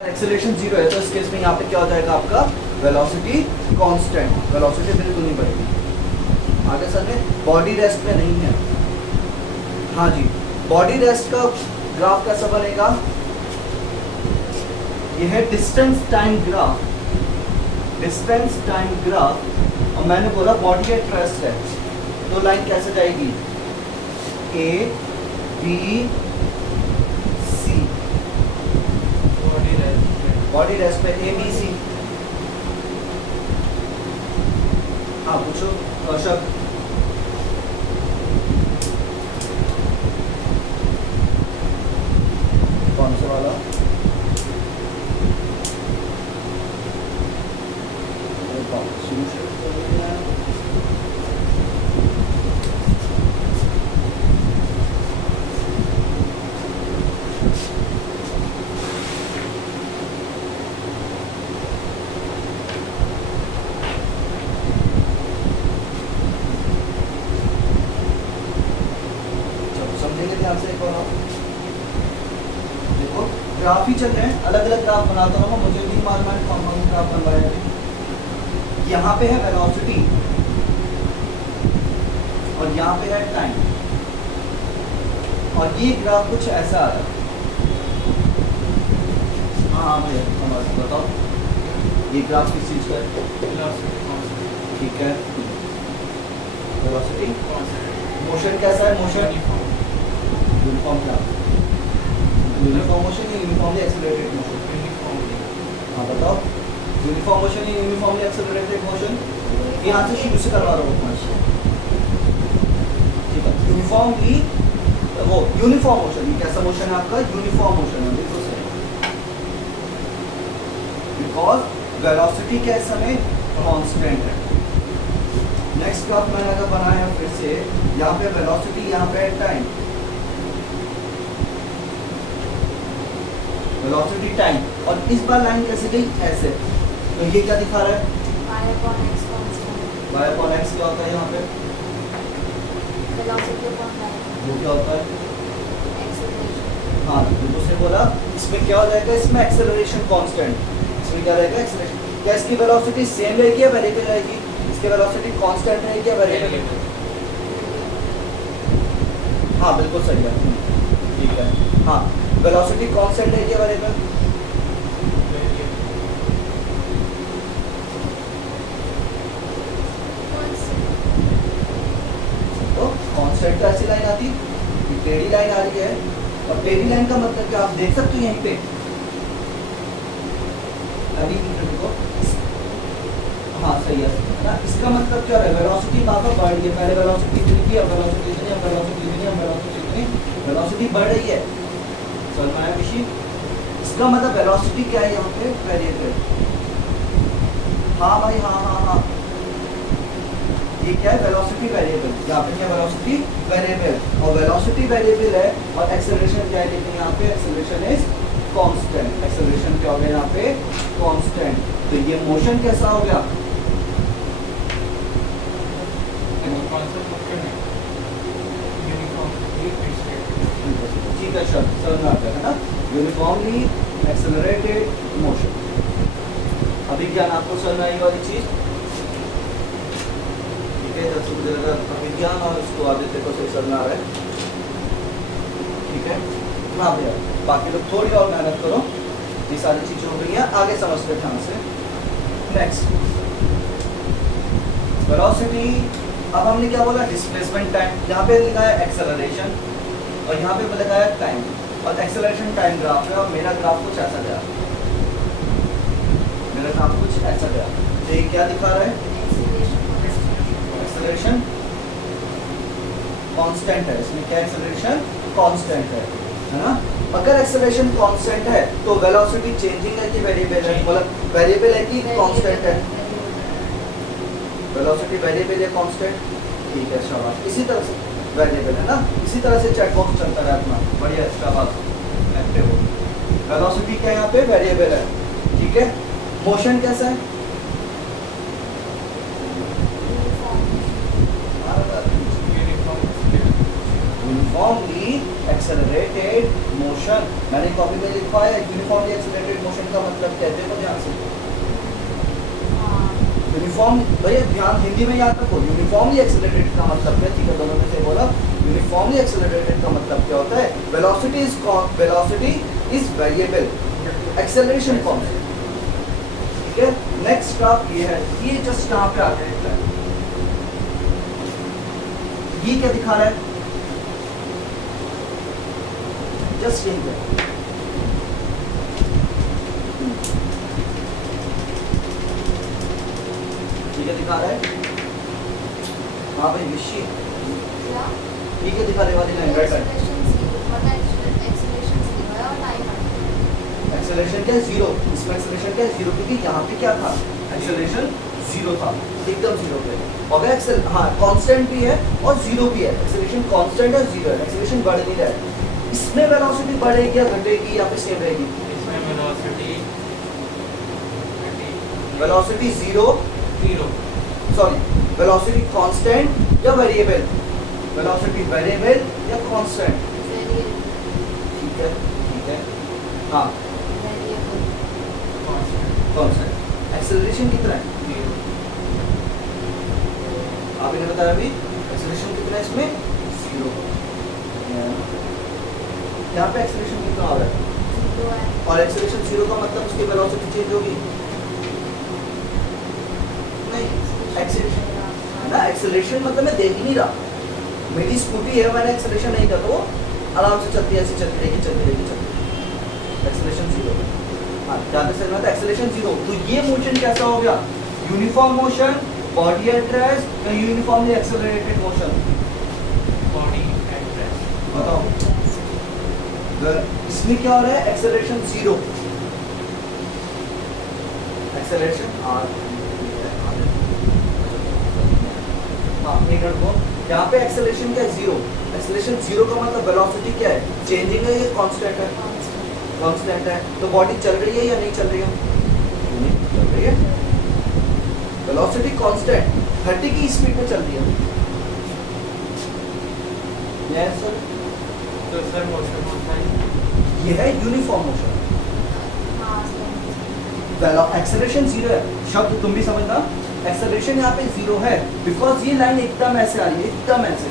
Acceleration zero है तो इस केस में यहाँ पे क्या हो जाएगा आपका वेलोसिटी कांस्टेंट, वेलोसिटी बिल्कुल नहीं बढ़ेगी। आगे सर में बॉडी रेस्ट में नहीं है। हाँ जी, बॉडी रेस्ट का ग्राफ कैसा बनेगा, ये है distance time graph, distance time graph. और मैंने बोला बॉडी एट रेस्ट है तो लाइन कैसे जाएगी, A B C, body rest पे ए बी सी। हाँ पूछो कौशक। कौन सा वाला, शुरू से देखो ग्राफ ही चल रहे हैं, अलग अलग ग्राफ बनाता हूँ, मुझे भी मालूम है कौन कौन ग्राफ बनवाया है। यहाँ पे है वेलोसिटी और यहाँ पे है टाइम, और ये ग्राफ कुछ ऐसा आ रहा है। हाँ भैया समझ बताओ, ये ग्राफ किस चीज़ का है, ठीक है। वेलोसिटी मोशन कैसा है, मोशन यूनिफॉर्म क्या, यूनिफॉर्म मोशन या यूनिफॉर्मली एक्सेलरेटेड मोशन, हाँ बताओ, यूनिफॉर्म मोशन या यूनिफॉर्मली एक्सेलरेटेड मोशन। यहाँ से शुरू से करवा रहा हूँ, ठीक है। यूनिफॉर्मली वो यूनिफॉर्म मोशन, ये कैसा मोशन है आपका, यूनिफॉर्म मोशन है, बिल्कुल सही, बिकॉज वेलोसिटी के समय कांस्टेंट है। नेक्स्ट ग्राफ मैंने अगर बनाया है फिर से, यहाँ पे वेलोसिटी, यहाँ पे टाइम, वेलोसिटी टाइम, और इस बार लाइन कैसे गई, ऐसे। तो ये क्या दिखा रहा है, y upon x constant, y upon x क्या होता है यहाँ पे, velocity upon time, वो क्या होता है, acceleration, हाँ तो दूसरे बोला इसमें क्या हो जाएगा, इसमें एक्सेलरेशन कांस्टेंट, इसमें क्या रहेगा एक्सेलरेशन। क्या इसकी वेलोसिटी सेम रहेगी या वेरिएबल रहेगी, इसकी वेलोसिटी कांस्टेंट रहेगी या वेरिएबल, हाँ बिल्कुल सही है, ठीक है। हाँ वेलोसिटी कांस्टेंट रहेगी या वेरिएबल, तो कांस्टेंट तो ऐसी लाइन आती, टेढ़ी लाइन आ रही है, और टेढ़ी लाइन का मतलब क्या आप देख सकते हो यहीं पे, को हाँ सही है ना। इसका मतलब क्या है, वेलोसिटी बाबा बढ़ रही है, पहले वेलोसिटी इतनी थी, अब वेलोसिटी इतनी, अब वेलोसिटी इतनी, अब वेलोसिटी इतनी, वेलोसिटी बढ़ रही है। समझ में आया किसी, इसका मतलब वेलोसिटी क्या है यहाँ पे, वेरिएबल। हाँ भाई हाँ हाँ हाँ, ये क्या है, वेलोसिटी वेरिएबल, यहाँ पे क्या वेलोसिटी वेरिएबल, और वेलोसिटी वेरिएबल है, और एक्सेलरेशन क्या है, लेकिन यहाँ पे एक्सेलरेशन इज कांस्टेंट, एक्सेलरेशन क्या हो गया यहाँ पे, कांस्टेंट। तो ये मोशन कैसा हो गया, ठीक है सर, समझ में आता है ना, यूनिफॉर्मली एक्सेलरेटेड मोशन। अभी क्या आपको समझ में आई वाली चीज, ठीक है। जब मुझे लगा विज्ञान और इसको आदित्य को सही समझ में आ रहा है, ठीक है। हाँ भैया बाकी लोग थोड़ी और मेहनत करो, ये सारी चीजें हो गई हैं, आगे समझते हैं ध्यान से। नेक्स्ट वेलोसिटी, अब हमने क्या बोला, डिस्प्लेसमेंट टाइम, यहाँ पे लिखा है एक्सेलरेशन और यहाँ पे लिखा है टाइम, और एक्सेलरेशन टाइम ग्राफ है, और मेरा ग्राफ कुछ ऐसा गया, मेरा ग्राफ कुछ ऐसा गया। तो ये क्या दिखा रहा है, एक्सेलरेशन कांस्टेंट है, इसमें क्या एक्सेलरेशन कांस्टेंट है ना। अगर एक्सेलरेशन कांस्टेंट है तो वेलोसिटी चेंजिंग है कि वेरिएबल है, मतलब वेरिएबल है कि कांस्टेंट है, वेलोसिटी वेरिएबल है कांस्टेंट, ठीक है शाबाश। इसी तरह से वेरिएबल है ना, इसी तरह से चेक बॉक्स चलता है अपना, बढ़िया शाबाश, एक्टिव हो। वेलोसिटी क्या यहाँ पे वेरिएबल है, ठीक है। मोशन कैसा है, यूनिफॉर्म यूनिफॉर्मली एक्सेलरेटेड मोशन। मैंने कॉपी में लिखा है यूनिफॉर्मली एक्सेलरेटेड मोशन का मतलब क्या है, देखो ध्यान से। यूनिफॉर्म, भैया ध्यान हिंदी में याद रखो, यूनिफॉर्मली एक्सेलरेटेड का मतलब क्या, ठीक है दोनों में से बोला। यूनिफॉर्मली एक्सेलरेटेड का मतलब क्या होता है, velocity is variable, acceleration constant. ठीक है, नेक्स्ट ग्राफ ये है, ये जस्ट यहाँ पे आ गया। ये क्या दिखा रहा है, जस्ट यहीं पे ये क्या दिखा रहा है, हाँ भाई निश्चित क्या? ये क्या दिखाने वाली लाइन, राइट हैंड एक्सेलरेशन क्या है, जीरो। इसमें एक्सेलरेशन क्या है, जीरो, क्योंकि यहाँ पे क्या था, एक्सेलरेशन जीरो था, एकदम जीरो पे। और एक्सेल हाँ कांस्टेंट भी है और जीरो भी है, एक्सेलरेशन कांस्टेंट है, जीरो है, एक्सेलरेशन बढ़ नहीं रहा है। इसमें वेलोसिटी बढ़ेगी या घटेगी या फिर सेम रहेगी, इसमें velocity zero, sorry velocity constant या वेरिएबल, वेलोसिटी वेरिएबल या कांस्टेंट। ठीक है हाँ कांस्टेंट। एक्सेलरेशन कितना है, आपने बताया अभी एक्सेलरेशन कितना है इसमें, जीरो। यहाँ पे एक्सेलरेशन कितना आ रहा है, और एक्सेलरेशन जीरो का मतलब उसकी वेलोसिटी चेंज होगी नहीं, एक्सेलरेशन ना, एक्सेलरेशन मतलब मैं देख ही नहीं रहा, मेरी स्कूटी है, मैंने एक्सेलरेशन नहीं किया तो वो आराम से चलती है, ऐसे चलती रहेगी। एक्सेलरेशन जीरो, हाँ ज़्यादा से ज़्यादा एक्सेलरेशन जीरो। तो ये मोशन कैसा हो गया, uniform motion, body at rest या uniformly accelerated motion, body at rest. बताओ इसमें क्या हो रहा है, एक्सेलरेशन जीरो, एक्सेलरेशन हाँ एक मिनट को, यहाँ पे एक्सेलरेशन क्या है, जीरो। एक्सेलरेशन जीरो का मतलब वेलोसिटी क्या है, चेंजिंग है या कांस्टेंट है, कांस्टेंट है। तो बॉडी चल रही है या नहीं चल रही है, नहीं चल रही है, वेलोसिटी कांस्टेंट 30 की स्पीड पे चल रही है। यस सर, तो सर मोशन होता है, ये है यूनिफॉर्म मोशन। एक्सेलरेशन जीरो है, शब्द तुम भी समझना, एक्सेलरेशन यहाँ पे जीरो है बिकॉज ये लाइन एकदम ऐसे आ रही है, एकदम ऐसे।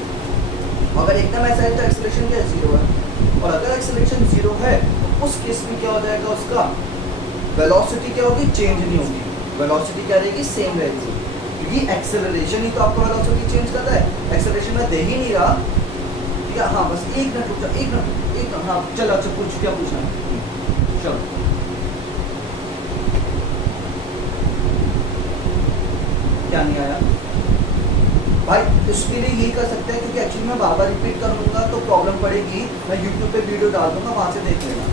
अगर एकदम ऐसा है तो एक्सेलरेशन क्या है, जीरो है। और अगर एक्सेलरेशन जीरो है तो उस केस में क्या हो जाएगा, उसका वेलोसिटी क्या होगी, चेंज नहीं होगी, वेलोसिटी क्या रहेगी, सेम रहेगी, क्योंकि एक्सेलरेशन ही तो आपको वेलोसिटी चेंज करता है। एक्सेलरेशन में दे ही नहीं रहा, ठीक है। हाँ बस एक मिनट रुक जाओ, एक मिनट हाँ चलो, अच्छा पूछ, क्या पूछना है, चलो क्या नहीं आया भाई, उसके लिए यही कर सकते हैं, क्योंकि एक्चुअली मैं बार बार रिपीट करूँगा तो प्रॉब्लम पड़ेगी। मैं यूट्यूब पे वीडियो डाल दूँगा, वहाँ से देख लेना,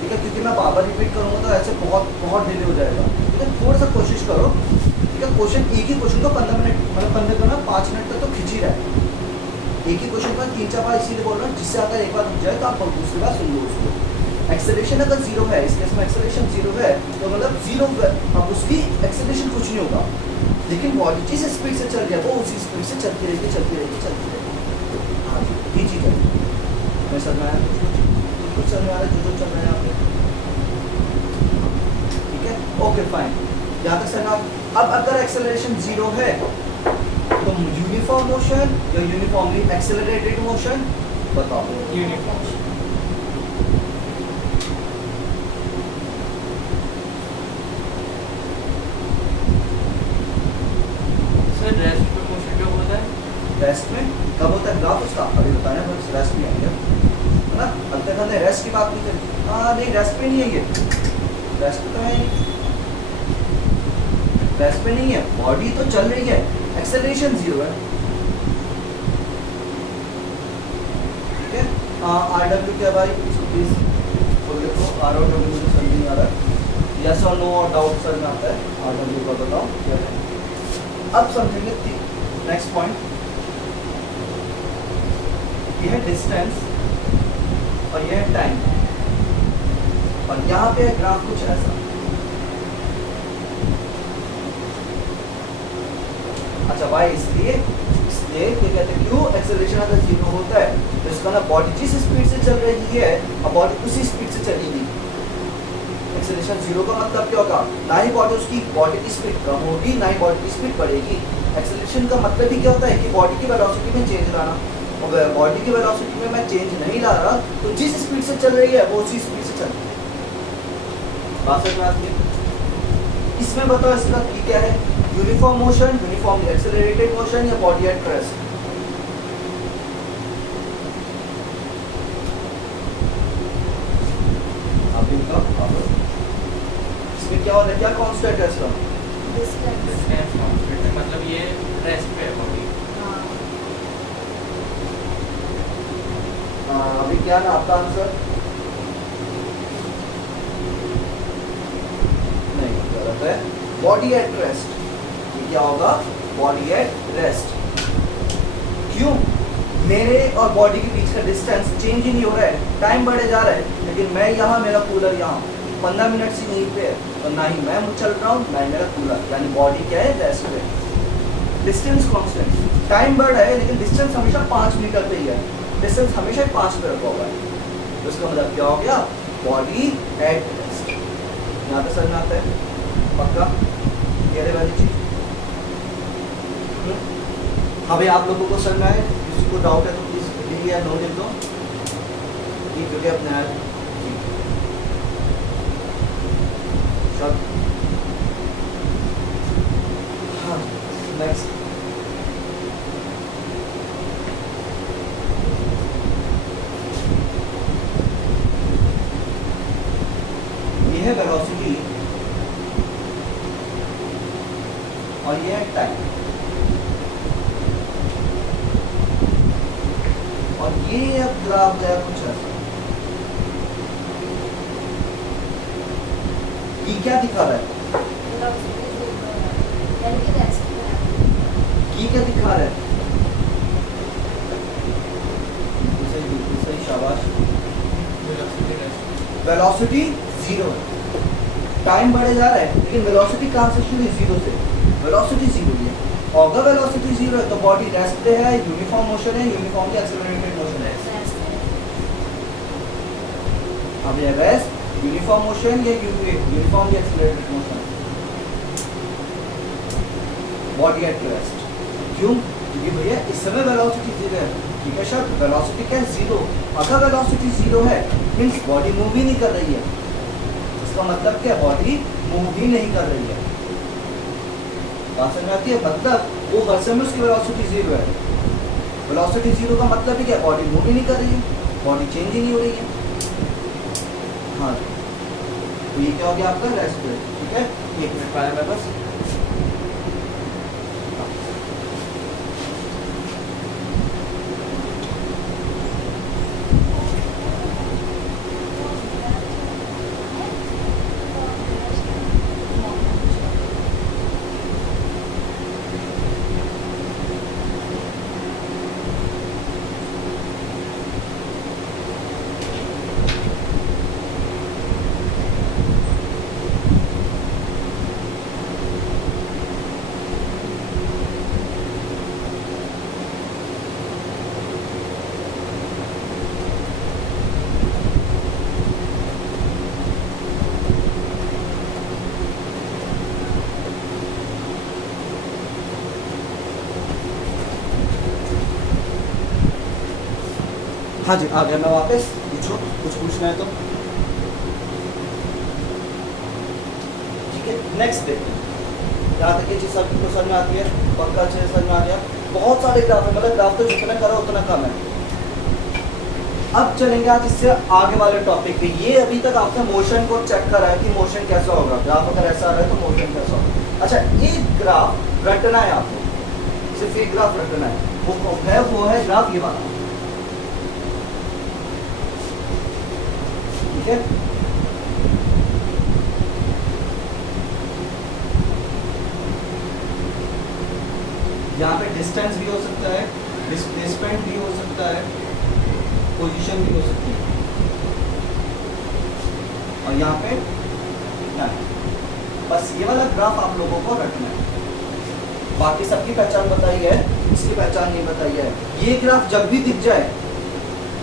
ठीक है, क्योंकि मैं बार बार रिपीट करूँगा तो ऐसे बहुत डिले हो जाएगा, ठीक है। थोड़ा सा कोशिश करो, ठीक है। क्वेश्चन एक ही क्वेश्चन को 15 मिनट, मतलब 15 को ना 5 मिनट तक तो खिंच ही रहा है। एक ही क्वेश्चन पर 3-4 बार इसीलिए बोल रहा हूँ, जिससे अगर एक बार रुक जाए तो आप दूसरी बार सुन लो उसको। एक्सेलरेशन अगर जीरो है, इस केस में एक्सेलरेशन जीरो है तो मतलब जीरो, अब उसकी एक्सेलरेशन कुछ नहीं होगा, लेकिन बॉडी जिस स्पीड से चल रही है वो उसी स्पीड से चलती रहेगी। हाँ जी, ये चीज़ है। मैं समझ में आया, कुछ समझ में आ रहा है, जो चल रहा है यहाँ पे, ठीक है, ओके फाइन, यहाँ तक समझ। अब अगर एक्सेलरेशन जीरो है तो यूनिफॉर्म मोशन या यूनिफॉर्मली एक्सेलरेटेड मोशन, बताओ। यूनिफॉर्म। सर रेस्ट पे मोशन कब होता है, रेस्ट में कब होता है, ग्राफ उसका अभी बताया, बस रेस्ट में आएगा, है ना। अब तक हमने रेस्ट की बात नहीं करी, हाँ नहीं रेस्ट पे नहीं है, ये रेस्ट पे तो है नहीं, रेस्ट पे नहीं है, बॉडी तो चल रही है, एक्सेलरेशन जीरो है, ठीक है। आर डब्ल्यू क्या भाई, प्लीज बोल देखो, आर और डब्ल्यू मुझे समझ नहीं आ रहा, यस और नो और डाउट सर में आता है, आर डब्ल्यू का बताओ क्या है। अब समझेंगे नेक्स्ट पॉइंट, ये है डिस्टेंस और ये है टाइम, और यहाँ पे ग्राफ कुछ ऐसा। अच्छा भाई, इसलिए इसलिए क्या कहते हैं क्यों एक्सेलरेशन अगर जीरो होता है तो इसका ना बॉडी जिस स्पीड से चल रही है और बॉडी उसी स्पीड से चलेगी। एक्सेलरेशन जीरो का मतलब क्या होगा, ना ही बॉडी उसकी बॉडी की स्पीड कम होगी ना ही बॉडी की स्पीड बढ़ेगी। एक्सेलरेशन का मतलब ही क्या होता है कि बॉडी की वेलोसिटी में चेंज लाना, और बॉडी की वेलोसिटी में मैं चेंज नहीं ला रहा तो जिस स्पीड से चल रही है वो उसी स्पीड से चल रही है। बात समझ में आती है? इसमें बताओ इसका की क्या है, uniform motion, uniformly accelerated motion या बॉडी एट रेस्ट। इसमें क्या हो रहा है, क्या कांस्टेंट है इसका? Distance. डिस्टेंस कांस्टेंट है, मतलब ये रेस्ट पे है बॉडी। हाँ. अभी क्या ना आपका आंसर? नहीं, गलत है। बॉडी एट रेस्ट, ये क्या होगा, बॉडी एट रेस्ट। क्यों? मेरे और बॉडी के बीच का डिस्टेंस चेंज ही नहीं हो रहा है, टाइम बढ़े जा रहा है, लेकिन मैं यहाँ, मेरा कूलर यहाँ 15 मिनट से यहीं पे है, और ना ही मैं चल रहा हूँ ना ही मेरा कूलर, यानी बॉडी क्या है, रेस्ट पे। डिस्टेंस कांस्टेंट, टाइम बढ़ रहा है लेकिन डिस्टेंस हमेशा 5 मीटर पे ही है, डिस्टेंस हमेशा 5 पे रखा हुआ है। तो इसका मतलब क्या हो गया, बॉडी एट रेस्ट। यहाँ पे समझ में आता है पक्का, ये वाली चीज। अभी आप लोगों को समझ में आए, किसी को डाउट है तो प्लीज लिख या नो लिख दो, क्योंकि अपने हाँ नेक्स्ट। ये है वेलोसिटी और ये है टाइम, और ये अब ग्राफ है कुछ ऐसा। ये क्या दिखा रहा है, Velocity zero है. यानी कि rest पे है. ये क्या दिखा रहा है, बिल्कुल सही शाबाश। Velocity rest. वेलोसिटी जीरो है, टाइम बढ़े जा रहा है लेकिन वेलोसिटी कहाँ से शुरू है, जीरो से। वेलोसिटी जीरो है, और अगर वेलोसिटी जीरो है तो बॉडी रेस्ट पे है, यूनिफॉर्म मोशन है, यूनिफॉर्मली एक्सेलरेटेड मोशन है। Rest पे. अब ये रेस्ट, यूनिफॉर्म मोशन या uniformly accelerated motion, body at rest. क्यों? क्योंकि भैया इस समय वेलोसिटी जीरो है, ठीक है सर, वेलोसिटी क्या है, जीरो। अगर वेलोसिटी जीरो है मींस बॉडी मूव ही नहीं कर रही है, इसका मतलब क्या, बॉडी मूव ही नहीं कर रही है। बात समझ में आती है? मतलब वो हर समय उसकी वेलोसिटी जीरो है। वेलोसिटी जीरो का मतलब ही क्या, बॉडी मूव ही नहीं कर रही है, बॉडी चेंज ही नहीं हो रही है। हाँ, तो ये क्या हो गया आपका रेस्ट पे, ठीक है। 1 मिनट पाया मैं बस। हाँ जी, आ गया मैं वापस। पूछो, कुछ पूछना है तो। ठीक है, नेक्स्ट देखते हैं। यहाँ तक ये चीज़ सबको समझ में आती है, पक्का अच्छे से समझ में आ गया। बहुत सारे ग्राफ है, मतलब ग्राफ तो जितना करो उतना कम है। अब चलेंगे आज इससे आगे वाले टॉपिक पे। ये अभी तक आपने मोशन को चेक करा है कि मोशन कैसा होगा, ग्राफ अगर ऐसा आ रहा है तो मोशन कैसा होगा। अच्छा, एक ग्राफ रटना है आपको, सिर्फ एक ग्राफ रटना है, वो है ग्राफ ये वाला, ठीक है। यहाँ पे डिस्टेंस भी हो सकता है, डिस्प्लेसमेंट भी हो सकता है, पोजीशन भी हो सकती है, और यहाँ पे नहीं। बस ये वाला ग्राफ आप लोगों को रखना है, बाकी सबकी पहचान बताई है। इसकी पहचान नहीं बताई है। ये ग्राफ जब भी दिख जाए,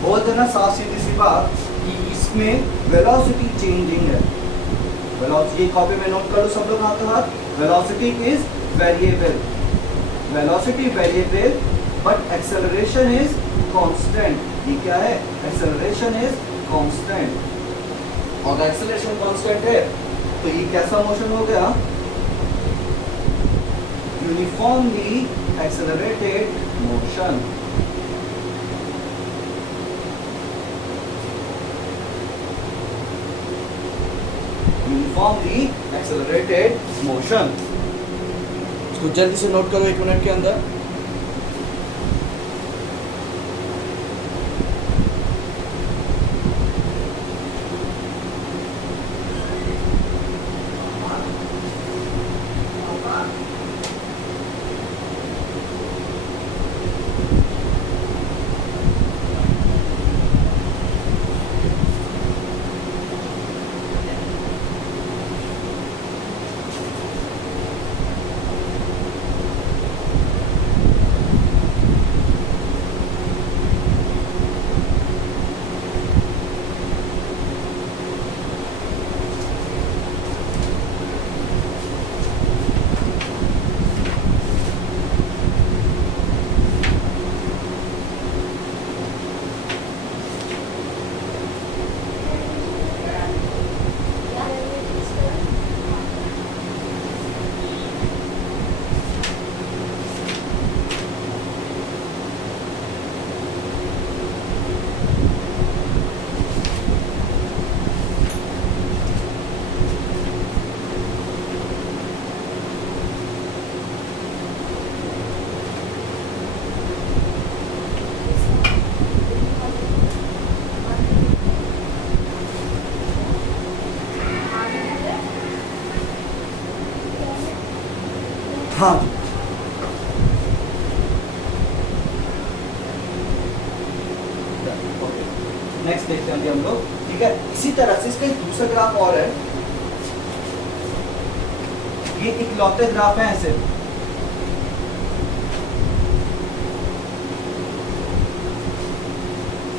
बोलते ना साफ सीधी सी बात कि इसमें वेलोसिटी चेंजिंग है। वेलोसिटी कॉपी में नोट कर लो सब लोग हाथों हाथ। Velocity is variable, velocity variable but acceleration is constant. ये क्या है? Acceleration is constant. और एक्सेलरेशन कांस्टेंट है तो ये कैसा मोशन हो गया? Uniformly accelerated motion. Uniformly accelerated motion. इसको जल्दी से नोट करो 1 मिनट के अंदर। हाँ नेक्स्ट देखते हैं हम लोग। ठीक है, इसी तरह से इसका एक दूसरा ग्राफ और है। ये इकलौते ग्राफ हैं ऐसे।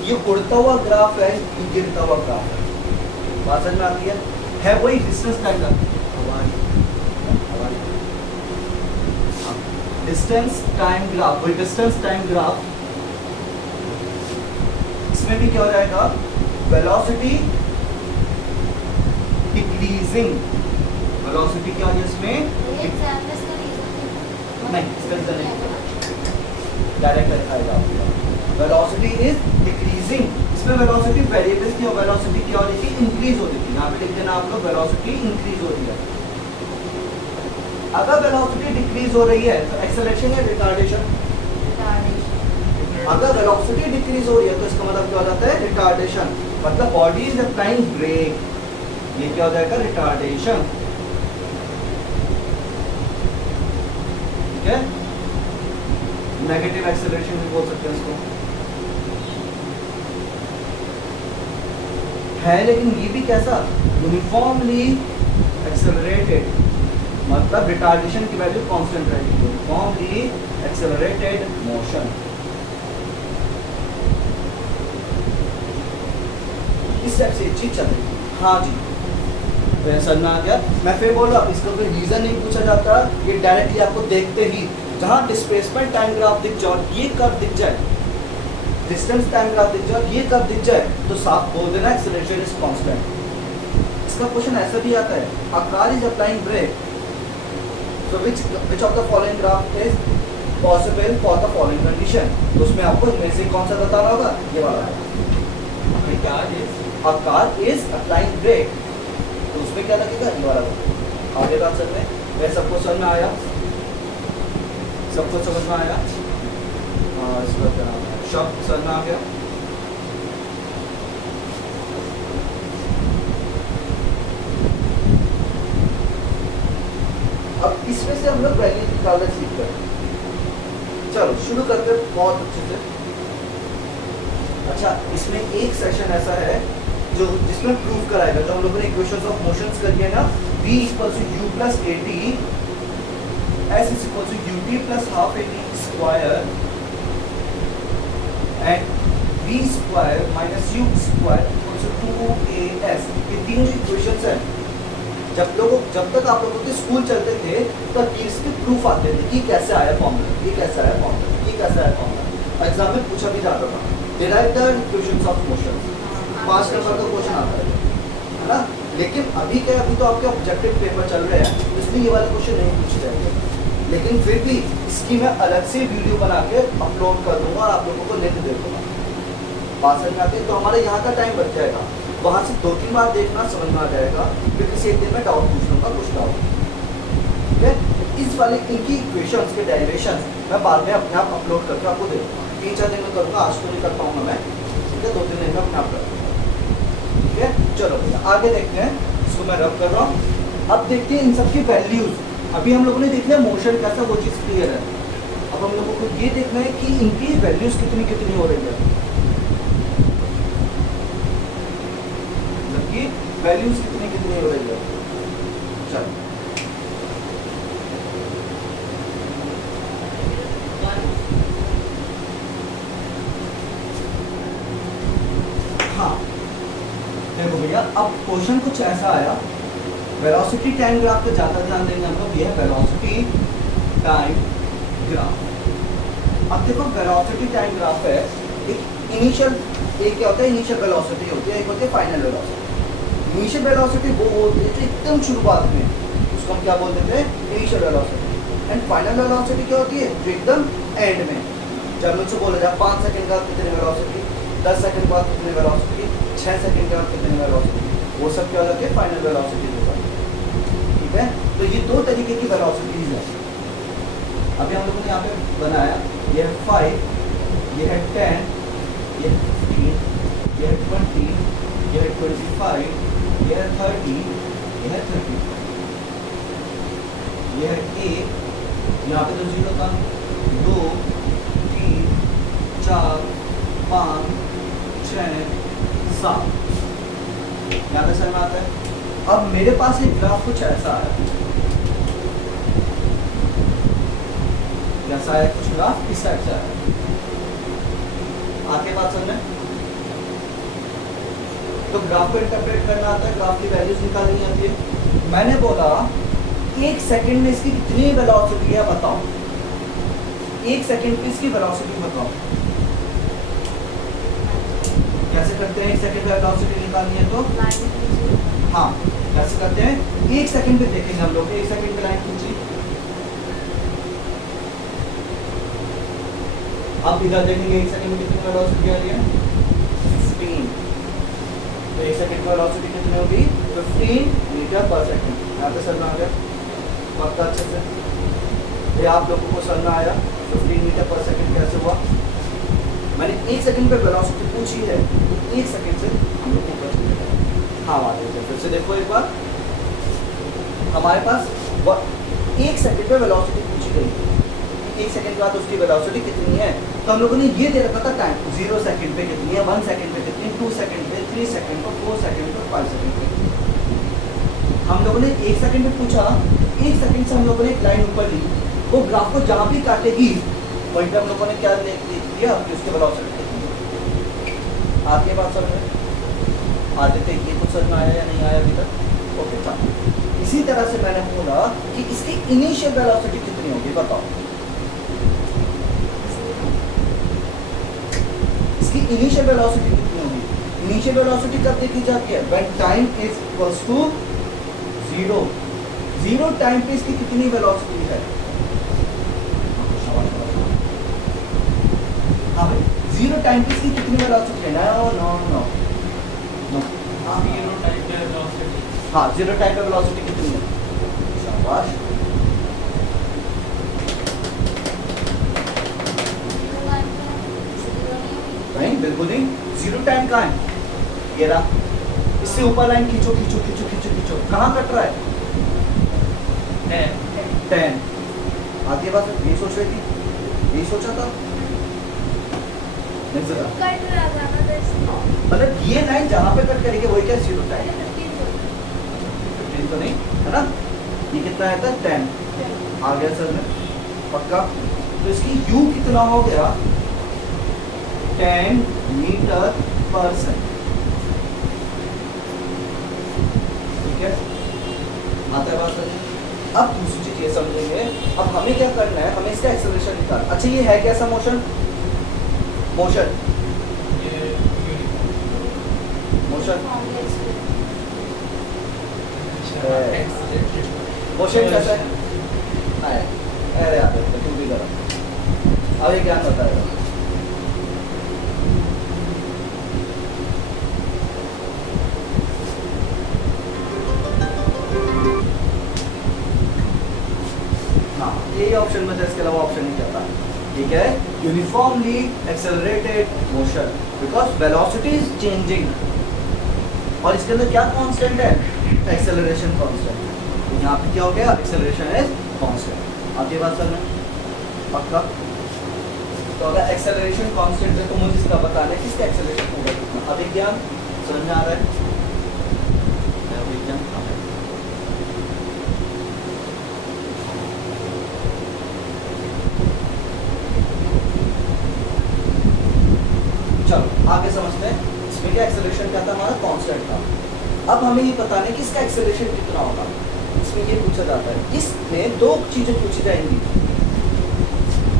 ये उड़ता हुआ ग्राफ है, ये गिरता हुआ ग्राफ है। बात समझ में आती है वही डिस्टेंस टाइम का डिस्टेंस टाइम ग्राफ, वही डिस्टेंस टाइम ग्राफ। इसमें भी क्या हो जाएगा? Velocity decreasing. वेलोसिटी क्या है इसमें? नहीं, इसका डायरेक्ट लिखाएगा आपको। Velocity is decreasing. इसमें वेलोसिटी वेरिएबल की वेलोसिटी क्या हो रही थी? इंक्रीज होती थी। यहाँ पे लिख देना आप लोग, वेलोसिटी इंक्रीज हो रही है। अगर वेलोसिटी डिक्रीज हो रही है तो एक्सेलरेशन या रिटार्डेशन? अगर वेलोसिटी डिक्रीज हो रही है तो इसका मतलब क्या हो जाता है? रिटार्डेशन। मतलब बॉडी इज अप्लाइंग ब्रेक, ये क्या हो जाएगा? रिटार्डेशन। ठीक है, नेगेटिव एक्सेलरेशन भी बोल सकते हैं इसको। है लेकिन ये भी कैसा? यूनिफॉर्मली एक्सेलरेटेड, मतलब रिटार्डेशन की वैल्यू कांस्टेंट रहेगी। Uniformly accelerated motion. इस टाइप से चीज चल रही है। हाँ जी, तो समझ में आ गया। मैं फिर बोल रहा हूँ, इसका कोई रीजन नहीं पूछा जाता। ये डायरेक्टली आपको देखते ही जहाँ डिस्प्लेसमेंट टाइम ग्राफ दिख जाए, ये कर्व दिख जाए, डिस्टेंस टाइम ग्राफ दिख जाए, ये कर्व दिख जाए, तो साफ बोल देना एक्सेलरेशन इज कांस्टेंट। इसका क्वेश्चन ऐसा भी आता है, a car is applying brake, so which of the following graph is possible for the following condition? तो उसमें आपको इनमें से कौन सा बताना होगा? ये वाला। A car is applying brake, तो उसमें क्या लगेगा? ये वाला। आगे बात चल रहे हैं। वह सबको समझ में आया? सबको समझ में आया? इसका क्या नाम है? शब्द समझ में आ गया? अब इसमें से हम लोग वैल्यू निकालना सीखते हैं। चलो शुरू करते हैं बहुत अच्छे से। अच्छा, इसमें एक सेशन ऐसा है जो जिसमें प्रूव कराएगा, जो हम लोगों ने इक्वेशंस ऑफ मोशंस करी है ना, v = u + at S is equal to ut plus half at square and v square minus u square equals to 2as। ये तीन इक्वेशंस हैं। जब तक आप लोगों के स्कूल चलते थे तो इसके प्रूफ आते थे कि कैसे आया फॉर्मूला, ये कैसे आया फॉर्मूला, ये कैसे आया फॉर्मूला। एग्जाम में पूछा भी जाता था derive the equations of motion, 5 number का क्वेश्चन आता है ना। लेकिन अभी क्या, अभी तो आपके ऑब्जेक्टिव पेपर चल रहे हैं इसलिए ये वाले क्वेश्चन नहीं पूछे जाएंगे, लेकिन फिर भी इसकी मैं अलग से वीडियो बना के अपलोड कर दूंगा और आप लोगों को लिंक दे दूंगा। बात समझ में आती है तो हमारे यहाँ का टाइम बच जाएगा, वहाँ से 2-3 बार देखना समझ में आ जाएगा, फिर किसी एक दिन में डाउट पूछ लूँगा कुछ डाउट। ठीक है, इस वाले इनकी इक्वेशंस के डेरिवेशंस मैं बाद में अपने आप अपलोड करके आपको दे दूँगा। 3-4 दिन में करूँगा, आज तो नहीं कर पाऊँगा मैं, ठीक है, 2-3 दिन में अपने आप कर दूँगा। ठीक है, चलो भैया आगे देखते हैं, इसको मैं रब कर रहा हूँ। अब देखते हैं इन सब की वैल्यूज। अभी हम लोगों ने देख लिया मोशन कैसा, वो चीज़ क्लियर है। अब हम लोगों को ये देखना है कि इनकी वैल्यूज कितनी कितनी हो रही है, जबकि वैल्यूज कितनी कितनी हो रही है। चलो हाँ देखो भैया, अब क्वेश्चन कुछ ऐसा आया, वेलोसिटी टाइम ग्राफ पे ज़्यादा ध्यान देंगे हम लोग। ये है वेलोसिटी टाइम ग्राफ। अब देखो वेलोसिटी टाइम ग्राफ है, एक इनिशियल, एक क्या होता है इनिशियल वेलोसिटी होती है, एक होती है फाइनल वेलोसिटी। इनिशियल वेलोसिटी वो होती है एकदम शुरुआत में, उसको हम क्या बोलते थे initial velocity. And final velocity क्या होती है जो एकदम एंड में, जब मुझसे बोला जाए 5 सेकंड का कितनी वेलोसिटी, 10 सेकंड बाद कितनी वेलोसिटी, 6 सेकंड बाद कितनी वेलोसिटी, वो सब क्या होता है फाइनल वेलोसिटी होता है। ठीक है, तो ये 2 तरीके की वेलोसिटीज है। अभी हम लोगों ने यहाँ पे बनाया, ये है 5, ये है 10, ये है 15, ये है 20, ये है 25, ये है 30, ये है 30, ये है 1, यहाँ पे तो 0 था, 2, 3, 4, 5, 6, 7, यहाँ पे समझ में आता है। अब मेरे पास एक ग्राफ कुछ ऐसा है, जैसा है कुछ ग्राफ इस टाइप से है, आपके पास समझ में। तो ग्राफ को इंटरप्रेट करना आता है, ग्राफ की वैल्यूज निकालनी आती है। मैंने बोला 1 सेकंड में इसकी कितनी वेलोसिटी है बताओ, 1 सेकंड में इसकी वेलोसिटी बताओ। कैसे करते हैं 1 सेकंड में वेलोसिटी निकालनी है तो हाँ कैसे करते हैं, 1 सेकंड पे देखेंगे हम लोग, 1 सेकंड पे लाइन खींची, अब इधर देखेंगे 1 सेकंड में कितनी वेलोसिटी आ रही है 15, तो 1 सेकंड की वेलोसिटी कितनी होगी 15 मीटर पर सेकंड। यहाँ पे समझ में आ गया पक्का अच्छे से, ये आप लोगों को समझ में आया 15 मीटर पर सेकंड कैसे हुआ। मैंने 1 सेकंड पे वेलोसिटी पूछी है, तो 1 सेकंड से हम लोग ऊपर चले गए। हाँ आ गए, फिर से देखो एक बार, हमारे पास 1 सेकंड पे वेलोसिटी पूछी गई, 1 सेकंड के बाद उसकी वेलोसिटी कितनी है, तो हम लोगों ने ये दे रखा था टाइम, 0 सेकंड पे कितनी है, 1 सेकंड पे कितनी, 2 सेकंड पे, 3 सेकंड पे, 4 सेकंड पे, 5 सेकंड पे। हम लोगों ने 1 सेकंड पे पूछा, 1 सेकंड से हम लोगों ने एक लाइन ऊपर ली, वो ग्राफ को जहाँ भी काटेगी वहीं पे हम लोगों ने क्या लिख दिया कि उसकी वेलोसिटी कितनी है। आपके पास समझ में आते थे, ये कुछ समझ में आया या नहीं आया अभी तक? ओके चलो, इसी तरह से मैंने बोला कि इसकी इनिशियल वेलोसिटी कितनी होगी बताओ, इसकी इनिशियल वेलोसिटी कितनी होगी। इनिशियल वेलोसिटी कब देखी जाती है, when time is equals to 0, 0 time पे इसकी कितनी वेलोसिटी है। हाँ भाई 0 टाइम पे इसकी कितनी वेलोसिटी है, नो नो नो नो, हाँ 0 टाइम पे वेलोसिटी, हाँ 0 टाइम पे वेलोसिटी कितनी है, शाबाश। नहीं बिल्कुल नहीं, 0 टाइम कहाँ है, ये रहा, इससे ऊपर लाइन खींचो खींचो खींचो खींचो खींचो, कहाँ कट रहा है 10। आगे बात ये सोच रही थी, यही सोचा था मतलब ये लाइन जहाँ पे कट करेंगे वही क्या 0 टाइम, 15 तो नहीं है ना, ये कितना है 10, आ गया सर में पक्का। तो इसकी u कितना हो गया 10 मीटर पर सेकंड। ठीक है, आता है बात समझ। अब दूसरी चीज ये समझेंगे, अब हमें क्या करना है, हमें इसका एक्सेलरेशन निकालना। अच्छा ये है कैसा मोशन, मोशन ये यूनिफॉर्म मोशन एक्सीलरेटेड मोशन कैसा है? अरे यार तू भी करा, अब ये क्या बताएगा। हाँ यही ऑप्शन में था, इसके अलावा ऑप्शन नहीं कहता। ठीक है, uniformly accelerated motion because velocity is changing, और इसके अंदर क्या कांस्टेंट है, एक्सेलरेशन कांस्टेंट। तो यहाँ पे क्या हो गया, एक्सेलरेशन इज कांस्टेंट। आप ये बात समझ पक्का। तो अगर एक्सेलरेशन कांस्टेंट है तो मुझे इसका बताना है किसका एक्सेलरेशन होगा कितना। अभिज्ञान समझ में आ रहा है, अभिज्ञान चलो आगे समझते हैं। इसमें क्या एक्सेलरेशन क्या था, हमारा कांस्टेंट था। अब हमें ये बताना है कि इसका एक्सेलरेशन कितना होगा। इसमें ये पूछा जाता है, इसमें दो चीजें पूछी जाएंगी,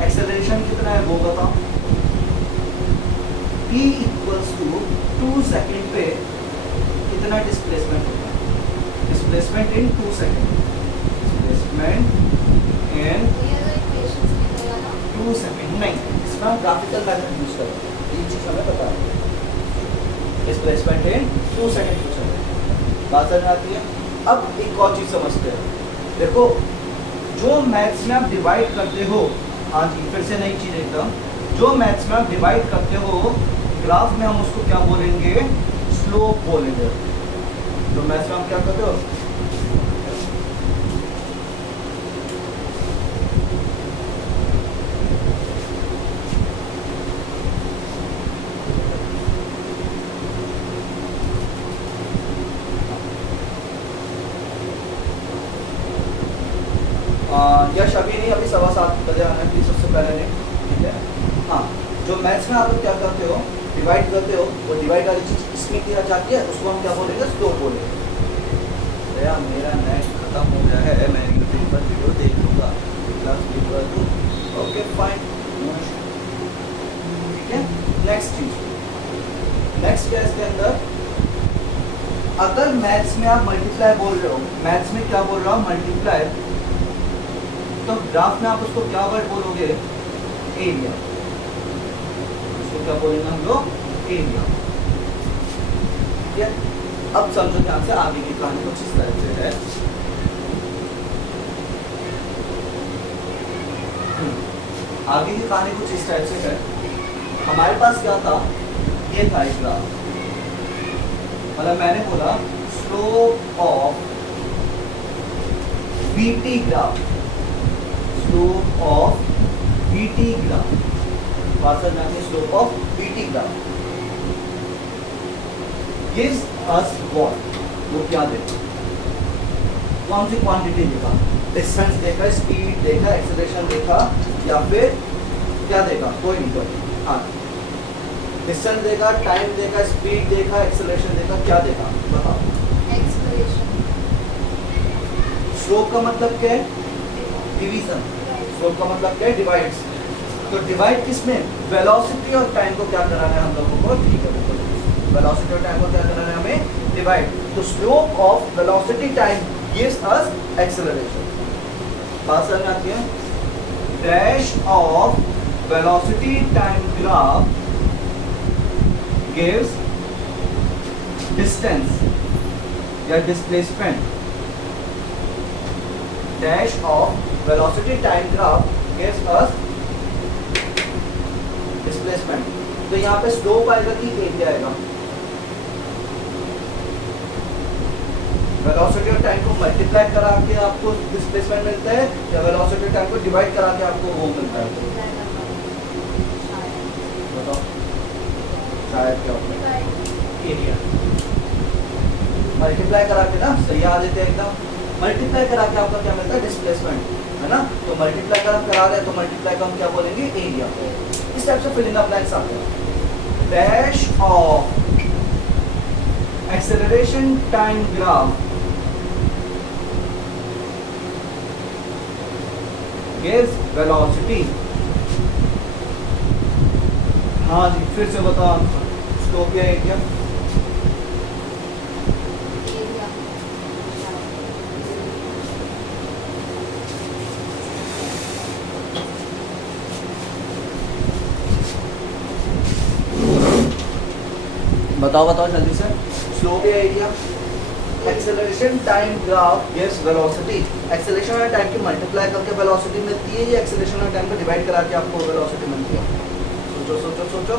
एक्सेलरेशन कितना है वो बताओ। t इक्वल्स टू 2 सेकेंड पे कितना डिस्प्लेसमेंट होगा, displacement in 2 second, displacement in 2 second. नहीं, इसमें हम ग्राफिकल मेथड यूज करेंगे, ये चीज हमें पता है। डिस्प्लेसमेंट इन 2 सेकेंड पूछा है, बात समझ आती है। अब एक और चीज समझते हैं, देखो जो मैथ्स में आप डिवाइड करते हो, हाँ जी फिर से नई चीज एकदम, जो मैथ्स में आप डिवाइड करते हो ग्राफ में, हम उसको क्या बोलेंगे, स्लोप बोलेंगे। तो मैथ्स में आप क्या करते हो, यश अभी नहीं, अभी 7:15 बजे आना है प्लीज, सबसे पहले नहीं। ठीक है, हाँ जो मैथ्स में आप लोग क्या करते हो, डिवाइड करते हो, वो डिवाइड वाली चीज इसमें किया जाती है, उसको हम क्या बोलेंगे, स्लोप बोलेंगे। भैया मेरा नेट खत्म हो गया है, मैं यूट्यूब पर वीडियो देख लूँगा, क्लास कर दूँ, ओके फाइन। ठीक है, नेक्स्ट चीज, नेक्स्ट क्या है इसके अंदर, अगर मैथ्स में आप मल्टीप्लाई बोल रहे हो, मैथ्स में क्या बोल रहा हूँ, मल्टीप्लाई, तो ग्राफ में आप उसको क्या वर्ड बोलोगे, एरिया। उसको क्या बोलेंगे हम लोग, एरिया। ठीक है, अब समझो ध्यान से, आगे की कहानी कुछ इस तरह से है। आगे की कहानी कुछ इस टाइप से है। हमारे पास क्या था, ये था एक ग्राफ, मतलब मैंने बोला slope of VT graph, slope of VT graph, बात समझाते, slope of VT graph gives us what, वो क्या देगा, कौन सी क्वांटिटी देगा, डिस्टेंस देगा, स्पीड देगा, एक्सेलरेशन देगा, या फिर क्या देगा, कोई नहीं, कोई हाँ, डिस्टेंस देगा, टाइम देगा, स्पीड देगा, एक्सेलरेशन देगा, क्या देगा बताओ। स्लोप का मतलब क्या है, डिवीजन, स्लोप का मतलब क्या है, डिवाइड्स। तो डिवाइड किसमें, वेलोसिटी और टाइम को क्या कराना है हम लोगों को, ठीक है बिल्कुल, वेलोसिटी और टाइम को क्या कराना है हमें, डिवाइड। तो slope of velocity time gives us acceleration, बात समझ आती है। Dash of velocity time graph gives distance या displacement, dash of velocity time graph gives us displacement। तो यहाँ पे स्लोप आएगा कि एरिया आएगा, वेलोसिटी और टाइम को मल्टीप्लाई करा के आपको डिस्प्लेसमेंट मिलता है, या वेलोसिटी और टाइम को डिवाइड करा के आपको वो मिलता है, बताओ शायद क्या होता है, एरिया मल्टीप्लाई करा के ना, सही आ जाते हैं एकदम। मल्टीप्लाई करा के आपका क्या मिलता है, डिस्प्लेसमेंट, है ना। तो मल्टीप्लाई करा रहे हैं तो मल्टीप्लाई का हम क्या बोलेंगे, एरिया। इस टाइप से फिलिंग द ब्लैंक्स आते हैं। Dash of acceleration time graph gives velocity। हाँ जी, फिर से बताओ आंसर, स्लोप या एरिया। बताओ जल्दी से, स्लोप या area. Acceleration time graph gives velocity. Acceleration और टाइम की मल्टीप्लाई करके वेलोसिटी मिलती है, या एक्सेलरेशन और टाइम को डिवाइड करा के आपको वेलोसिटी मिलती है? सोचो सोचो सोचो।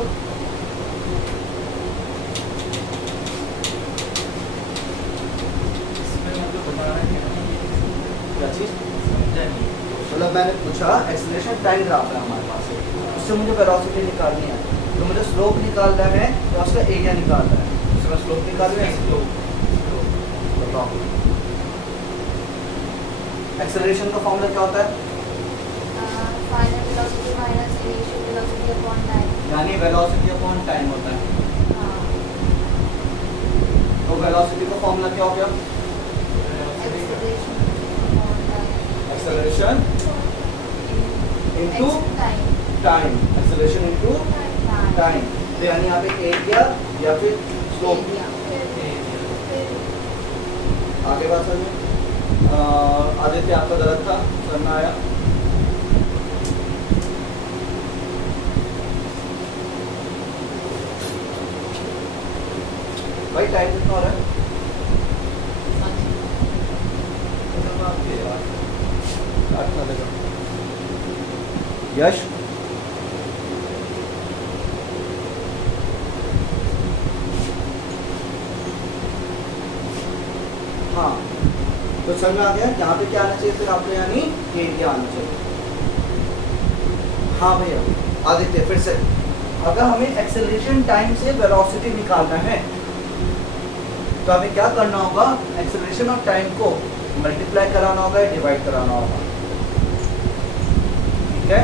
इसमें मुझे बताना है क्या चीज? समझा नहीं। मतलब मैंने पूछा एक्सेलरेशन टाइम ग्राफ है हमारे पास, उससे मुझे वेलोसिटी निकालनी है, तो मुझे स्लोप निकालना है या उसका एरिया निकालना है? उसका स्लोप निकालना है। बताओ, एक्सेलरेशन का फॉर्मूला क्या होता है? Final velocity minus initial velocity upon time. यानी वेलोसिटी अपॉन टाइम होता है। तो वेलोसिटी का फॉर्मूला क्या हो गया? Acceleration upon time. Acceleration into time. Time, acceleration into time. तो यानी यहाँ पे एरिया या फिर स्लोप। आगे बात सर में आदित्य आपका गलत था, सर में आया। भाई टाइम कितना हो रहा है? यश हाँ, तो समझ में आ गया। यहाँ पे क्या आना चाहिए फिर आपको, यानी एरिया आना चाहिए। हाँ भैया आदित्य, फिर से अगर हमें एक्सेलरेशन टाइम से वेलोसिटी निकालना है तो हमें क्या करना होगा, एक्सेलरेशन और टाइम को मल्टीप्लाई कराना होगा या डिवाइड कराना होगा। ठीक है,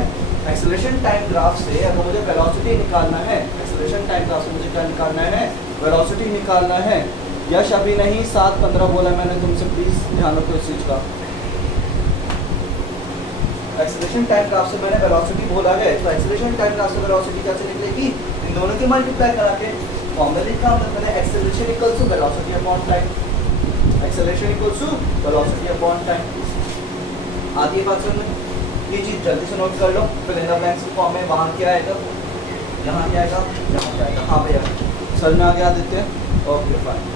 एक्सेलरेशन टाइम ग्राफ से अगर मुझे वेलोसिटी निकालना है, एक्सेलरेशन टाइम ग्राफ से मुझे क्या निकालना है, वेलोसिटी निकालना है। यश अभी नहीं, 7:15 बोला मैंने तुमसे, प्लीज ध्यान रखो इस चीज का। एक्सेलरेशन टाइम ग्राफ से मैंने वेलोसिटी बोला है, तो एक्सेलरेशन टाइम ग्राफ से वेलोसिटी कैसे निकलेगी, इन दोनों की मल्टीप्लाई करा के। फॉर्मूला लिखा मतलब मैंने, acceleration equals to velocity upon time. Acceleration equals to velocity upon time. आती है बात समझ में? ये चीज जल्दी से नोट कर लो। फिर इन द ब्लैंक्स की फॉर्म में वहाँ क्या आएगा, यहाँ क्या आएगा, यहाँ क्या आएगा। हाँ भैया समझ में आ गया आदित्य? Okay fine.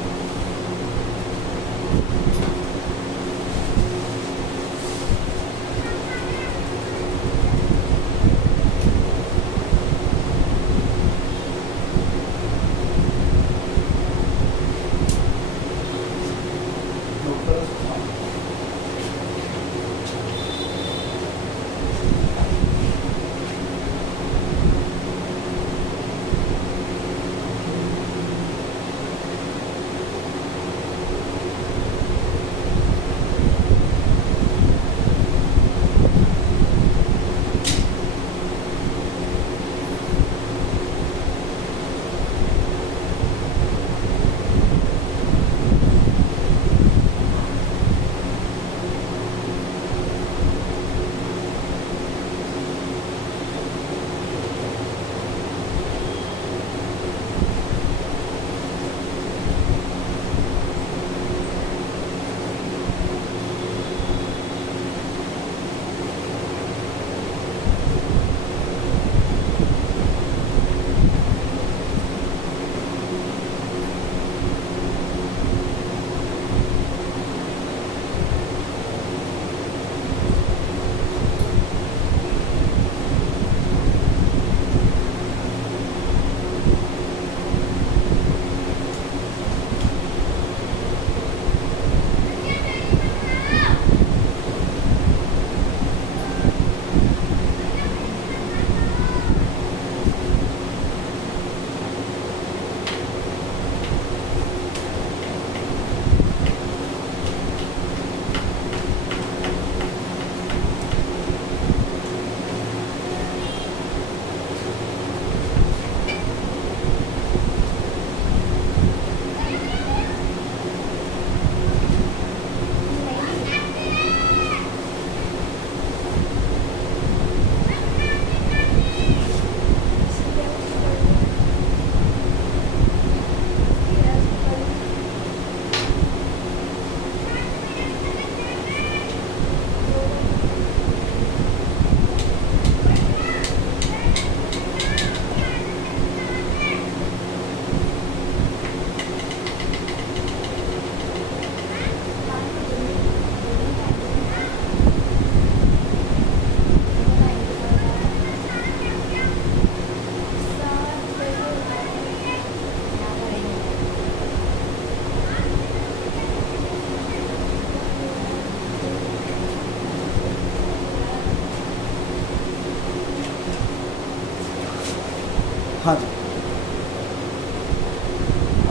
हाँ जी,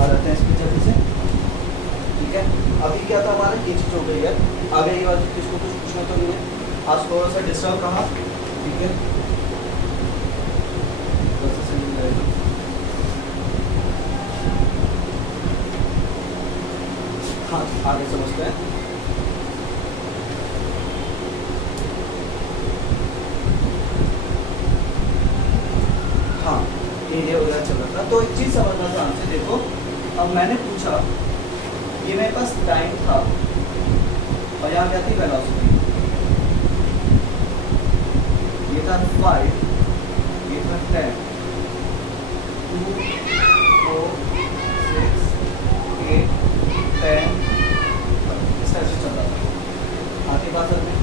आ जाते हैं इसकी जल्दी से। ठीक है, अभी क्या था हमारा, ये चीज़ हो गई है। आगे ये वाली किसको कुछ पूछना तो नहीं है, आज थोड़ा सा डिस्टर्ब रहा। ठीक है, बस ऐसे नहीं रहेगा। हाँ, आगे समझते हैं। हाँ, एरिया वगैरह चल रहा था, तो एक चीज़ समझना ध्यान से देखो। अब मैंने पूछा, ये मेरे पास टाइम था और यहाँ क्या थी, वेलोसिटी। ये था 5, ये था 10, 2, 4, 6, 8, 10, इस टाइप से चल रहा था। आगे बात में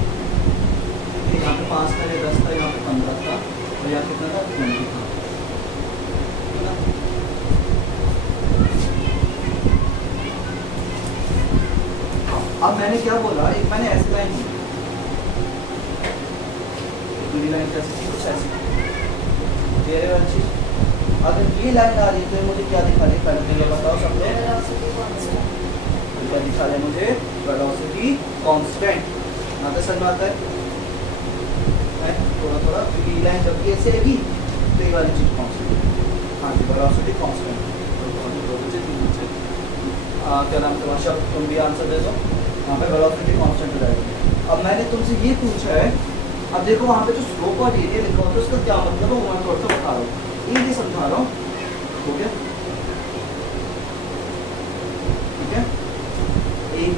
यहाँ पे 5 था, ये 10 था, यहाँ पे 15 था और यहाँ कितना था, 20 था। ठीक है ना? अब मैंने क्या बोला, एक मैंने ऐसी लाइन दी, पूरी लाइन कैसी थी, कुछ ऐसी तेरे वाली चीज। अगर ये लाइन आ रही है तो मुझे क्या दिखा रही है, पहले ये बताओ सब लोग। Velocity constant. क्या दिखा रहे हैं मुझे, वेलोसिटी कांस्टेंट। यहाँ पे समझ में आता है थोड़ा थोड़ा, क्योंकि ये लाइन जब भी ऐसे आएगी तो ये वाली चीज कांस्टेंट। हाँ जी, वेलोसिटी कांस्टेंट। क्या नाम तुम्हारा शब्द, तुम भी आंसर दे दो। वहाँ पे वेलोसिटी कांस्टेंट हो जाएगी। अब मैंने तुमसे ये पूछा है, अब देखो वहाँ पे जो स्लोप और एरिया लिखा होता है उसका क्या मतलब है, वो मैं थोड़ा सा बता रहा हूँ, ये समझा रहा हूँ। हो गया, ठीक है।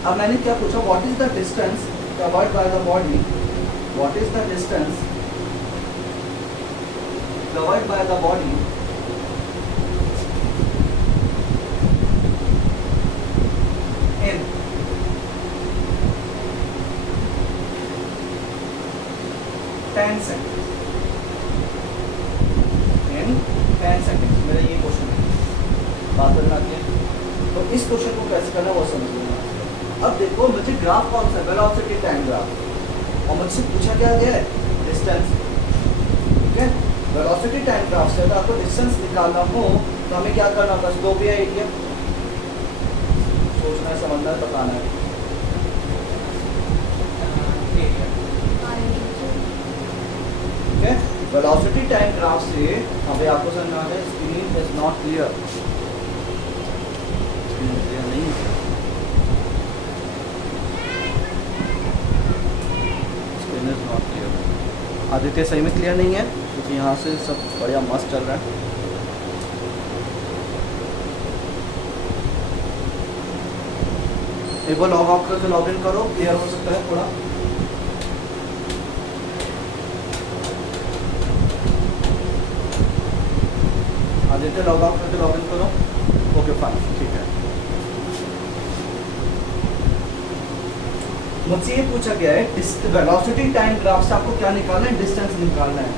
अब मैंने क्या पूछा, what is the distance covered by the body, what is the distance covered by the body in 10 seconds, in 10 seconds। मेरा ये क्वेश्चन है, बात करना आती है तो इस क्वेश्चन को कैसे करना वो समझ लेना। अब देखो मुझे ग्राफ कौन सा, वेलोसिटी टाइम ग्राफ, और मुझसे पूछा क्या गया है, डिस्टेंस। ठीक है, वेलोसिटी टाइम ग्राफ से अगर आपको डिस्टेंस निकालना हो तो हमें क्या करना होगा, स्लोप या एरिया, सोचना है, समझना है, बताना है। ठीक है, वेलोसिटी टाइम ग्राफ से अभी आपको समझ आ गया, screen is not clear, screen clear नहीं है, screen is not clear. Aditya सही में क्लियर नहीं है, क्योंकि यहाँ से सब बढ़िया मस्त चल रहा है। एक बार लॉग आउट करके लॉग इन करो, क्लियर हो सकता है थोड़ा। आदित्य लॉग आउट करके लॉग इन करो। ओके फाइन, ठीक है। मुझसे ये पूछा गया है, वेलोसिटी टाइम ग्राफ से आपको क्या निकालना है, डिस्टेंस निकालना है।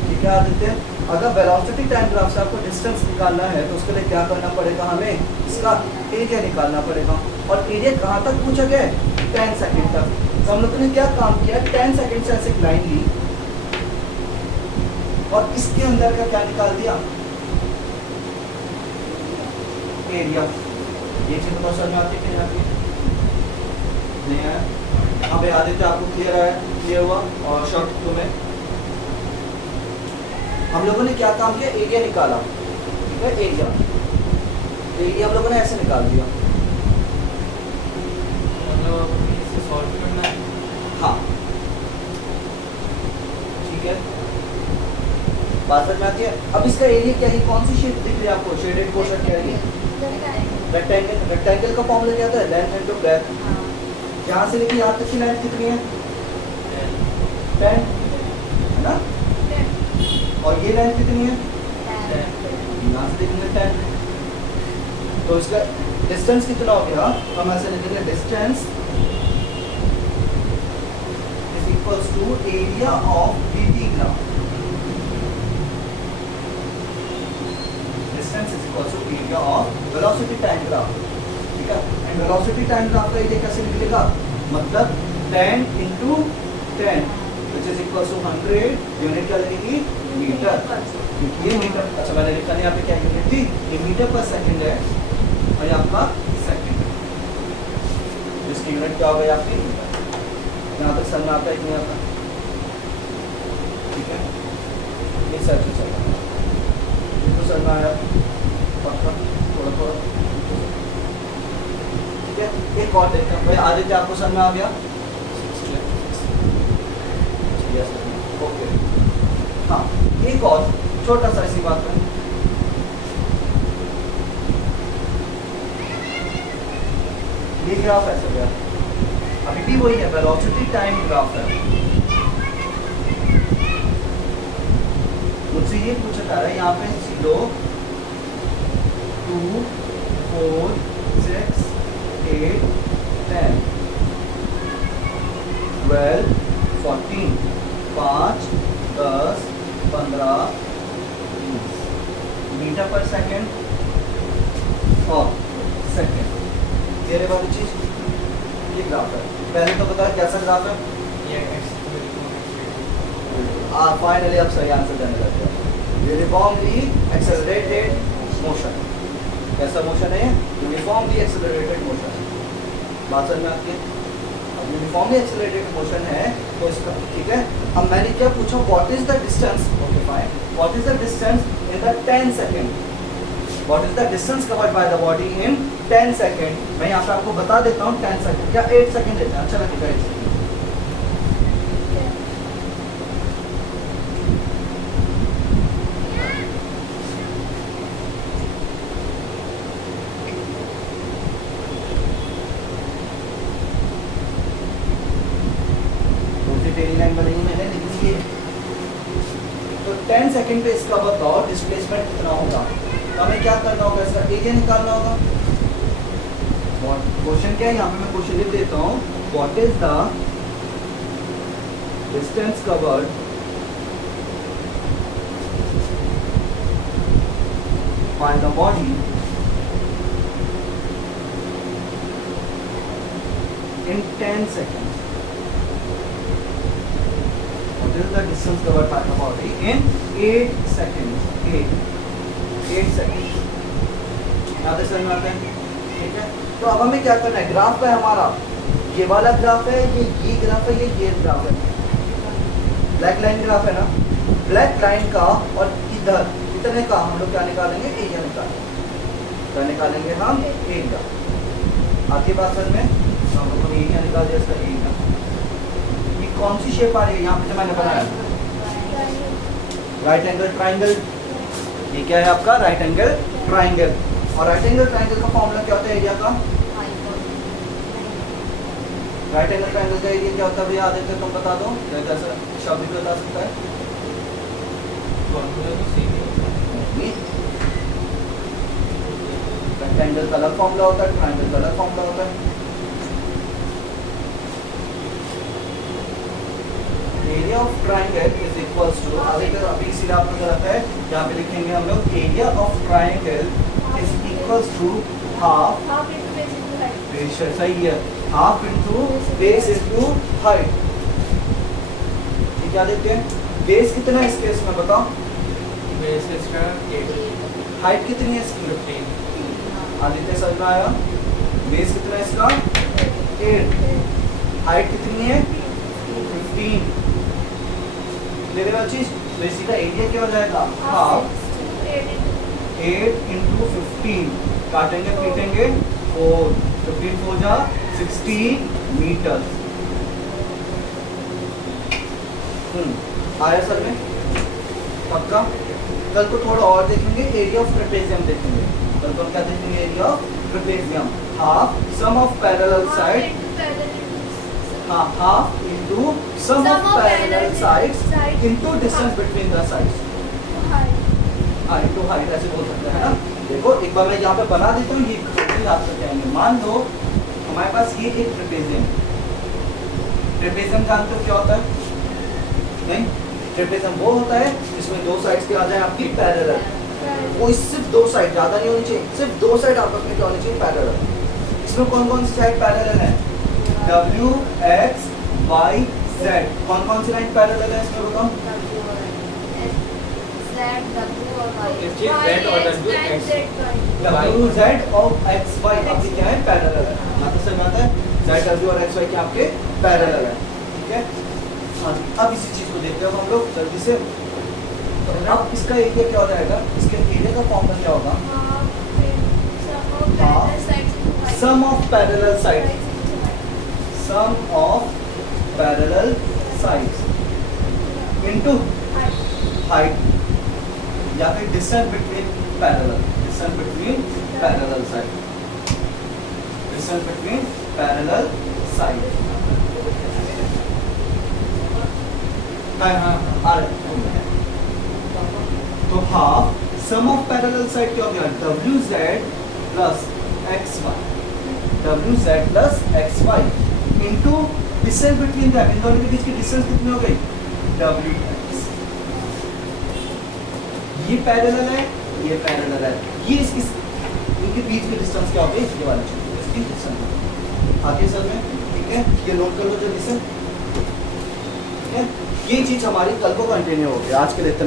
ठीक है आदित्य, अगर वेलोसिटी टाइम ग्राफ से आपको डिस्टेंस निकालना है तो उसके लिए क्या करना पड़ेगा, हमें इसका एरिया निकालना पड़ेगा। और एरिया कहाँ तक पूछा गया है, 10 सेकंड तक। तो हम लोगों ने क्या काम किया, 10 सेकंड से ऐसे लाइन ली और इसके अंदर का क्या निकाल दिया, एरिया। ये चीज तो समझ में आती है कि नहीं आती, नहीं है। अब आदित्य आपको क्लियर है, क्लियर हुआ। और शॉर्ट तुम्हें, हम लोगों ने क्या काम किया, एरिया निकाला। ठीक है, एरिया हम लोगों ने ऐसे निकाल दिया। सॉल्व करना है। हाँ ठीक है, बात समझ में आती है। अब इसका एरिया क्या है, कौन सी शेप दिख रही है आपको, शेडेड पोर्शन क्या है, रेक्टेंगल। रेक्टेंगल का फॉर्मूला क्या होता है, लेंथ इनटू ब्रेड्थ। यहाँ से लेके यहाँ तक की लेंथ कितनी है, 10 है ना, और ये लेंथ कितनी है, यहाँ से देखेंगे 10। तो इसका डिस्टेंस कितना हो गया, हम ऐसे लिखेंगे, distance is equals to area of VT graph. Distance is equals to area of velocity time graph. ठीक है, एंड वेलोसिटी टाइम ग्राफ का एरिया कैसे निकलेगा, मतलब 10 × 10 which is equal to 100, unit क्या लगेगी मीटर, क्योंकि ये मीटर, अच्छा मैंने लिखा नहीं यहाँ पे क्या यूनिट थी, ये मीटर पर सेकंड है और ये आपका सेकंड है, जिसकी यूनिट क्या हो गई आपकी मीटर। यहाँ तक समझ में आता है कि नहीं आता, ठीक है, ये सब चीज चल रहा है, ये तो समझ में आया पक्का थोड़ा थोड़ा, ठीक है। एक और देखते हैं भाई, आदित्य आपको समझ में आ गया, यस ओके। हाँ एक और छोटा सा इसी बात में, ये ग्राफ ऐसा गया, अभी भी वही है, वेलोसिटी टाइम ग्राफ है। मुझसे ये पूछा जा रहा है यहाँ पे 0 2 4 6 8 10 12 14 5 10 15 20 मीटर पर सेकंड और सेकंड, ये रे वाली चीज, ये ग्राफ है। पहले तो बता कैसा ग्राफ है, फाइनली आप सही आंसर देने लगे हो, यूनिफॉर्मली एक्सेलरेटेड मोशन। कैसा मोशन है, यूनिफॉर्मली एक्सेलरेटेड मोशन, बात समझ में आती है। अब यूनिफॉर्मली एक्सेलरेटेड मोशन है तो इसका, ठीक है। अब मैंने क्या पूछा, what is the distance, okay fine, what is the distance in the 10 second, what is the distance covered by the body in 10 second. मैं यहाँ पे आपको बता देता हूँ 10 सेकंड या 8 सेकंड लेते हैं, अच्छा लगेगा 8 सेकंड। लाइन बनेगी मैंने, लेकिन ये तो 10 सेकंड पे इसका बताओ डिस्प्लेसमेंट कितना होगा, तो हमें क्या करना होगा, इसका एरिया निकालना होगा। क्वेश्चन क्या है, यहाँ पे मैं क्वेश्चन लिख देता हूँ, what is the distance covered by the body in 10 seconds. What is the distance covered by the body in 8 seconds? 8 seconds. यहाँ तक समझ में आता है, ठीक है। तो अब हमें क्या करना है, ग्राफ है हमारा, ये वाला ग्राफ है, ये ग्राफ है, ये ग्राफ है, ब्लैक लाइन ग्राफ है ना, ब्लैक लाइन का और इधर इतने का हम लोग क्या निकालेंगे, एरिया निकालेंगे, क्या निकालेंगे हम, एरिया। आती बात समझ में, हम लोग एरिया निकाल दिया, इसका एरिया। कौन सी शेप आ रही है यहाँ पे जो मैंने बनाया, राइट एंगल ट्राइंगल, ये क्या है आपका राइट एंगल ट्राइंगल। और राइट एंगल ट्राइंगल का फॉर्मूला क्या होता है एरिया का, राइट एंगल ट्राइंगल का एरिया क्या होता है भैया, आदित्य तुम बता दो, कैसा शब्द भी बता सकता है, रेक्टेंगल का अलग फॉर्मूला होता है, ट्राइंगल का अलग फॉर्मूला होता है। Area of triangle is equals to, अभी इसीलिए आपको गलत है, यहाँ पे लिखेंगे हम लोग area of triangle is equals to half, सही है, half into base into height. ये क्या देते हैं, बेस कितना है इस केस में बताओ, बेस इसका 8, हाइट कितनी है इसकी, 15। आदित्य समझ में आया, बेस कितना है इसका 8, हाइट कितनी है 15, मेरे वाली चीज, तो इसी का एरिया क्या हो जाएगा, हाफ 8 इंटू 15, काटेंगे पीटेंगे 4, 15 4 जा 16 मीटर। आया सर में पक्का। कल को थोड़ा और देखेंगे, एरिया ऑफ ट्रेपेजियम देखेंगे, कल को क्या देखेंगे, area of trapezium, half sum of parallel side, हाँ half into sum of parallel sides into distance between the sides, हाँ इंटू हाइट ऐसे बोल सकते हैं ना। देखो एक बार मैं यहाँ पे बना देता हूँ, ये याद करके आएंगे। मान लो हमारे पास ये एक ट्रेपेजियम, ट्रेपेजियम का अंतर क्या होता है, नहीं ट्रेपेजियम वो होता है जिसमें दो साइड्स क्या आ जाए आपकी पैरेलल, वो सिर्फ दो साइड, ज़्यादा नहीं होनी चाहिए, सिर्फ दो साइड आपस में क्या होनी चाहिए, पैरेलल। इसमें कौन कौन सी साइड पैरेलल है, W X Y Z कौन कौन सी लाइन पैरेलल है इसमें बताओ? W और Z, W और Y. Which is Z or W, and X. Z, Y. W Z और X Y आपके क्या है पैरेलल है, मतलब समझ में आता है? Z W और X Y के आपके पैरेलल है, ठीक है? हाँ जी, अब इसी चीज को देखते हैं हम लोग जल्दी से। तो अब इसका एरिया क्या हो जाएगा? इसके एरिया का फॉर्मूला क्या होगा? Sum of parallel Sum of parallel sides into y. sides. Sum of parallel sides into height या फिर distance between parallel. Distance between parallel side. Distance between parallel side. हाँ हाँ आ रहा है। तो half sum of parallel side क्या हो गया? WZ plus XY. WZ plus XY into distance between that, इन दोनों के बीच की डिस्टेंस कितनी हो गई? WX. ये पैरेलल है, ये पैरेलल है, ये इसकी इनके बीच की डिस्टेंस क्या हो गई? ये वाली चीज इसकी डिस्टेंस आगे सर में, ठीक है? ये नोट कर लो जल्दी से, ठीक है? ये चीज हमारी कल को कंटिन्यू होगी। आज के लिए इतना।